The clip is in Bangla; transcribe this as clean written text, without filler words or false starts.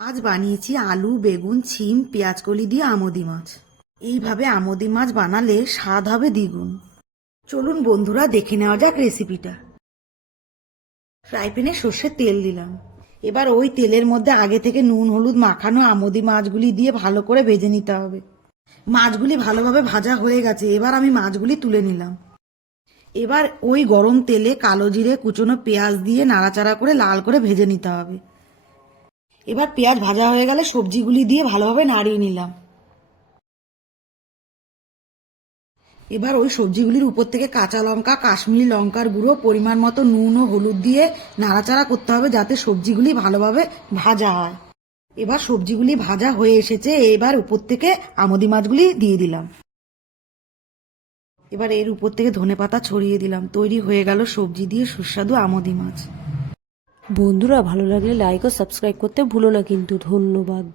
আজ বানিয়েছি আলু, বেগুন, শিম, পেঁয়াজকলি দিয়ে আমোদি মাছ। এইভাবে আমোদি মাছ বানালে স্বাদ হবে দ্বিগুণ। চলুন বন্ধুরা, দেখে নেওয়া যাক রেসিপিটা। ফ্রাই প্যানে সর্ষের তেল দিলাম। এবার ওই তেলের মধ্যে আগে থেকে নুন হলুদ মাখানো আমোদি মাছগুলি দিয়ে ভালো করে ভেজে নিতে হবে। মাছগুলি ভালোভাবে ভাজা হয়ে গেছে, এবার আমি মাছগুলি তুলে নিলাম। এবার ওই গরম তেলে কালো জিরে, কুচনো পেঁয়াজ দিয়ে নাড়াচাড়া করে লাল করে ভেজে নিতে হবে। এবার পেঁয়াজ ভাজা হয়ে গেলে সবজিগুলি দিয়ে ভালোভাবে নাড়িয়ে নিলাম। এবার ওই সবজিগুলির উপর থেকে কাঁচা লঙ্কা, কাশ্মীরি লঙ্কার গুঁড়ো, পরিমাণ মতো নুন ও হলুদ দিয়ে নাড়াচাড়া করতে হবে যাতে সবজিগুলি ভালোভাবে ভাজা হয়। এবার সবজিগুলি ভাজা হয়ে এসেছে, এবার উপর থেকে আমোদি মাছগুলি দিয়ে দিলাম। এবার এর উপর থেকে ধনেপাতা ছড়িয়ে দিলাম। তৈরি হয়ে গেল সবজি দিয়ে সুস্বাদু আমোদি মাছ। বন্ধুরা, ভালো লাগলে লাইক ও সাবস্ক্রাইব করতে ভুলো না কিন্তু। ধন্যবাদ।